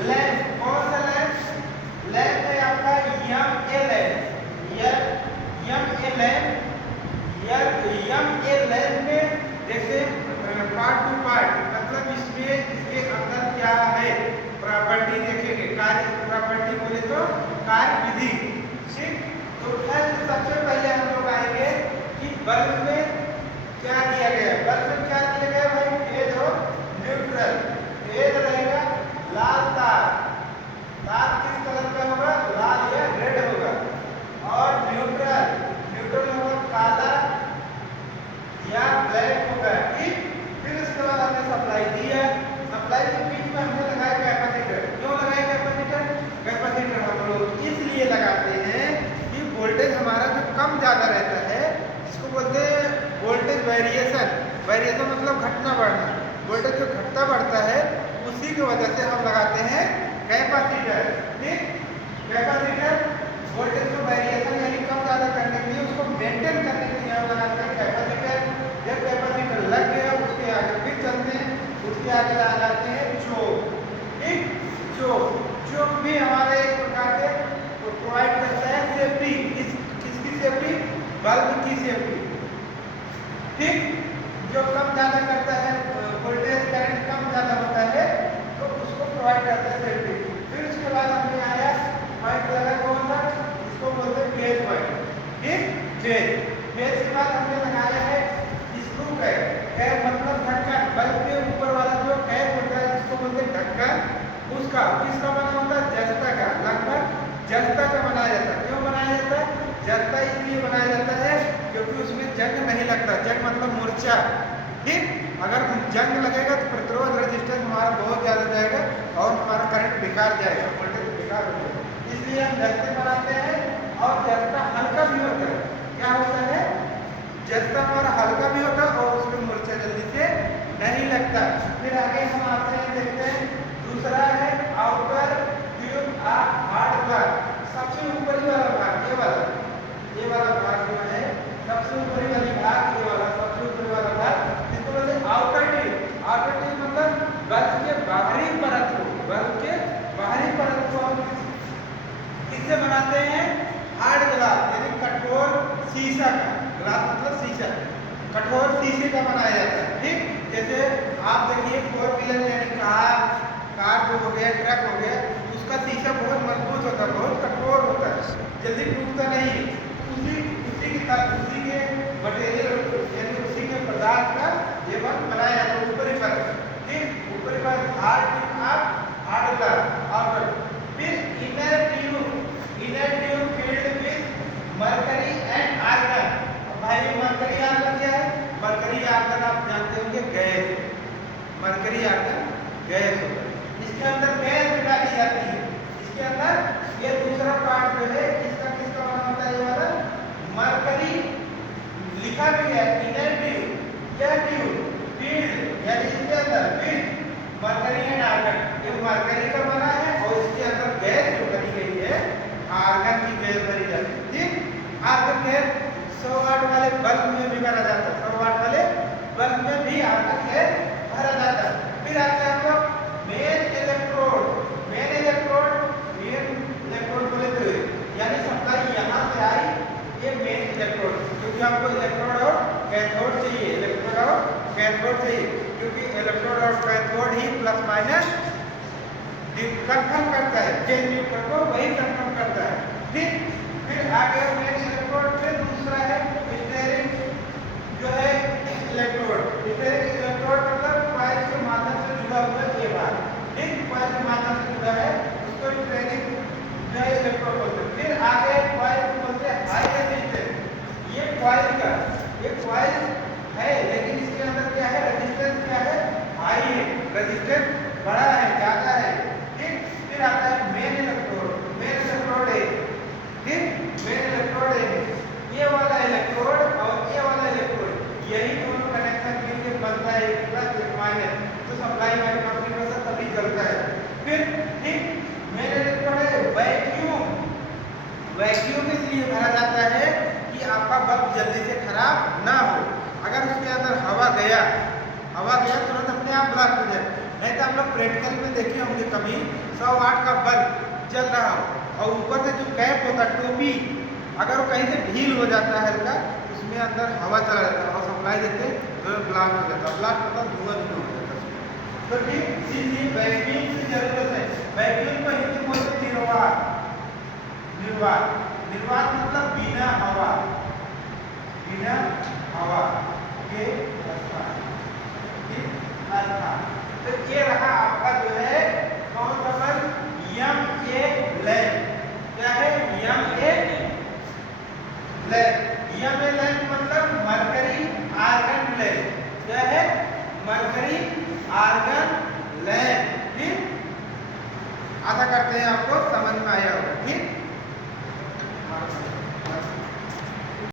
Lamp, कौन सा lamp? Lamp है आपका यम ए लैंप, यम ए लैंप। यम ए लैंप में जैसे पार्ट टू पार्ट, मतलब इसमें इसके अंदर क्या है प्रॉपर्टी देखेंगे। कार्य प्रॉपर्टी बोले तो कार्य विधि, ठीक। तो फर्स्ट सबसे पहले हम लोग आएंगे कि बल्ब में क्या दिया गया। बल्ब में क्या दिया गया भाई? फेज और न्यूट्रल। फेज रहेगा लाल तार, तार किस कलर का होगा? लाल या रेड होगा। और न्यूट्रल होगा काला या ब्लैक होगा, ठीक। फिर उसके बाद हमने सप्लाई दिया, सप्लाई के बीच में हमने लगाया कैपेसिटर। क्यों लगाया कैपेसिटर? कैपेसिटर हम लोग इसलिए लगाते हैं कि वोल्टेज हमारा जो कम ज़्यादा रहता है, जिसको बोलते हैं वोल्टेज वेरिएशन। वेरिएशन मतलब घटना बढ़ना। वोल्टेज जो घटता बढ़ता है उसी की वजह से हम लगाते हैं कैपेसिटर, ठीक। कैपेसिटर वोल्टेज को वेरिएशन यानी कम ज़्यादा करने के लिए, उसको मेंटेन करने के लिए हम लगाते हैं कैपेसिटर। जब कैपेसिटर लग गया उसके आगे फिर चलते हैं, उसके आगे लगाते हैं चोक, ठीक। चोक भी हमारे एक प्रकार से प्रोवाइड करता है सेफ्टी। किसकी सेफ्टी? बल्ब की सेफ्टी, ठीक। जो कम ज़्यादा करता है, वोल्टेज करंट कम ज़्यादा होता है तो उसको प्रोवाइड करता है सेफ्टी। फिर उसके बाद हमने आया पॉइंट लगा कौन सा? इसको बोलते हैं फेज पॉइंट, ठीक। फेज के बाद हमने लगाया है स्क्रू कैप मतलब ढक्कन। बल्ब के ऊपर वाला जो कैप होता है जिसको बोलते हैं ढक्कन, उसका किसका बना होता है? जस्ता का, लगभग जस्ता का बनाया जाता है। क्यों बनाया जाता है? जस्ता इसलिए बनाया जाता है क्योंकि उसमें जंग नहीं लगता। जंग मतलब मूर्छा, ठीक। अगर जंग लगेगा तो प्रतिरोध रेजिस्टेंस हमारा बहुत ज़्यादा जाएगा और हमारा करंट बेकार जाएगा, वोल्टेज बेकार हो जाएगा। इसलिए हम जस्ते बनाते हैं। और जस्ता हल्का भी होता है। क्या होता है? जस्ता हमारा हल्का भी होता है और उसमें मूर्छा जल्दी से नहीं लगता। फिर आगे हम आते हैं, देखते हैं दूसरा है आउटर ट्यूब हार्ड ग्लास। सबसे ऊपरी वाला भाग ये वाला भाग जो है सबसे ऊपरी वाली भाग, ये वाला सबसे ऊपरी वाला भाग, जिसको बोलते हैं आउटर ट्यूब। आउटर ट्यूब मतलब बल्ब के बाहरी परत को, बल्ब के बाहरी परत को हम किससे बनाते हैं? हार्ड ग्लास यानी कठोर शीशा का। ग्लास मतलब शीशा, कठोर शीशे का बनाया जाता है, ठीक। जैसे आप देखिए 4 व्हीलर यानी कार जो हो गया, ट्रक हो गया, उसका शीशा बहुत मजबूत होता है, बहुत कठोर होता है, जल्दी टूटता नहीं। उसी के मटेरियल यानी उसी के पदार्थ का ये बनाया जाता है ऊपरी परत, ठीक। ऊपरी परत हार्ड ग्लास। और फिर inner tube filled with mercury and argon. भाई मरकरी आर्गन क्या है? मरकरी आर्गन आप जानते होंगे गैस, मरकरी आर्गन गैस होता है। इसके अंदर गैस भी डाली जाती है। इसके अंदर ये दूसरा पार्ट जो है इसका किसका बना होता है? ये वाला मरकरी लिखा भी है इनर ट्यूब। यह ट्यूब फील्ड यानी इसके अंदर फील्ड मरकरी एंड आर्गन, ये मरकरी का बना है और इसके अंदर गैस जो भरी गई है आर्गन की गैस भरी जाती है, ठीक। आर्गन गैस 100 वाट वाले बल्ब में भी भरा जाता है, 100 वाट वाले बल्ब में भी आर्गन गैस भरा जाता है। फिर आते हैं हम लोग मेन इलेक्ट्रोड बोले तो यानी सप्लाई यहाँ से आई, ये मेन इलेक्ट्रोड, क्योंकि हमको इलेक्ट्रोड और कैथोड चाहिए, इलेक्ट्रोड और कैथोड चाहिए, क्योंकि इलेक्ट्रोड और कैथोड ही प्लस माइनस कंफर्म करता है, चेंज न्यूट्रल को वही कंफर्म करता है, ठीक। फिर आगे मेन इलेक्ट्रोड पे दूसरा है स्टीयरिंग जो है इलेक्ट्रोड। स्टीयरिंग इलेक्ट्रोड मतलब कॉइल के माध्यम से जुड़ा हुआ ये भाग, ठीक। कॉइल के माध्यम से जुड़ा है उसको स्टीयरिंग जो है इलेक्ट्रोड बोलते हैं। फिर आगे कॉइल को बोलते हैं हाई रेजिस्टेंस। ये कॉइल है लेकिन इसके अंदर क्या है? रेजिस्टेंस क्या है? हाई है, रेजिस्टेंस बड़ा है, ज्यादा है, ठीक। फिर आता है मेन इलेक्ट्रोड है, ठीक। मेन इलेक्ट्रोड है ये वाला इलेक्ट्रोड और ये वाला इलेक्ट्रोड, यही दोनों कनेक्शन मिलकर बनता है प्लस माइनस, तो सप्लाई में कंप्लीट तभी चलता है। फिर ठीक मेन इलेक्ट्रोड है वैक्यूम इसलिए भरा जाता है कि आपका बल्ब जल्दी से खराब ना हो। अगर उसके अंदर हवा गया तुरंत अपने आप ब्लास्ट हो जाए। नहीं तो हम लोग प्रैक्टिकल में देखे होंगे कभी 100 वाट का बल्ब चल रहा हो और ऊपर से जो कैप होता है टोपी, अगर वो कहीं से ढील हो जाता है हल्का, उसमें अंदर हवा चला जाता है और सप्लाई देते तो ब्लास्ट हो जाता है। ब्लास्ट मतलब धुआं धुआं हो जाता है। तो ठीक इसीलिए वैक्यूम की जरूरत है। वैक्यूम को हिंदी में बोलते हैं निर्वात। निर्वात, निर्वात मतलब बिना हवा, बिना हवा के स्थान, ठीक स्थान। तो ये रहा आपका जो है कौन सा बल्ब, Ma लैंप। क्या है Ma लैंप। Ma लैंप मतलब मरकरी आर्गन लैंप। क्या है, मरकरी आर्गन लैंप। ठीक, आशा करते हैं आपको समझ में आया होगा।